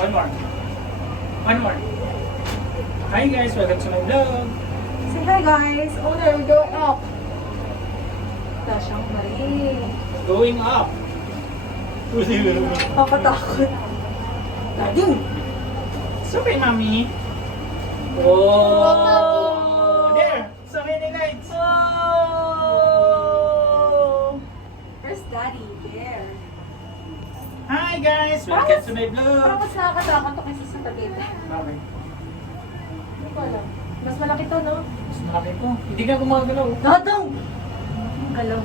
One more. One more. Hi guys, welcome to my vlog. Say hi guys! Oh, there we go up! Dasyang mali. Going up. Papatakot. Lading! It's okay, mommy. Oh, there. So many lights. Oh! Where's daddy? There. Hi guys, welcome to my vlog. Parang mas nakakatakot to kaysa sa tabi. Okay. Hindi ko alam. Mas malaki to, no? Mas malaki ko. Hindi ka gumagalaw. Dadong! Galaw.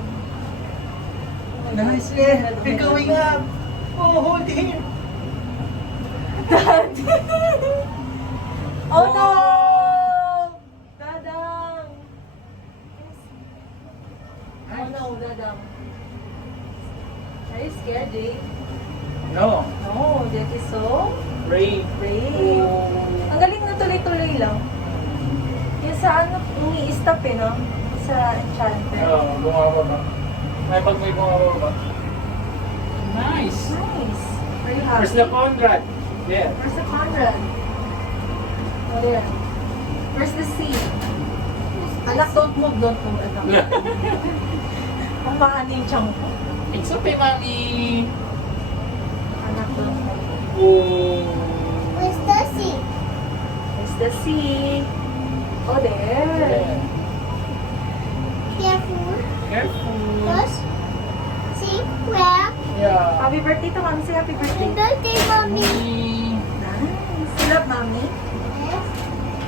Nice, yeah. We're going up. Oh, hold him. Daddy! Oh no! Oh. Dadang! Oh no, Dadang. Are you scared, Jay? No. No, Jeff is so Brave. brave. Oh. Ang galing na tuloy-tuloy lang. Yung sa ano, umi-stop eh, no? Sa enchanter. Oh, bumababa. May pag may bumababa. Nice. Nice. Are you happy? Where's the Conrad? Yeah. Where's the Conrad? Oh, there. Where's the sea? Anak, don't move, don't move. Anak. Ang maano yung chunk ko. It's okay, mommy. Anak, don't move. Oh. Where's the sea? Where's the sea? Oh, there. Yeah. Careful. Careful. First, see where? Yeah. Happy birthday to Mami. Say happy birthday. Birthday, mommy. Nice. You love Mami? Yes.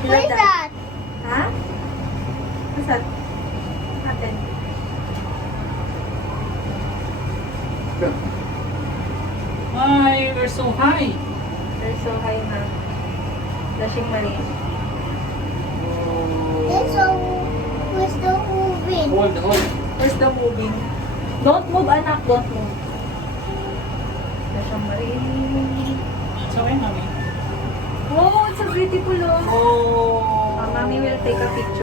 You What love is Daddy? that? Ha? What's that? Atin. Hi, we're so high. They're so high na. Dashing mali. It's so. Where's the moving? Hold, hold. Where's the moving? Don't move, anak. Don't move. Dashing mali. It's okay, mommy. Oh, it's so beautiful, oh. Oh. Mommy will take a picture.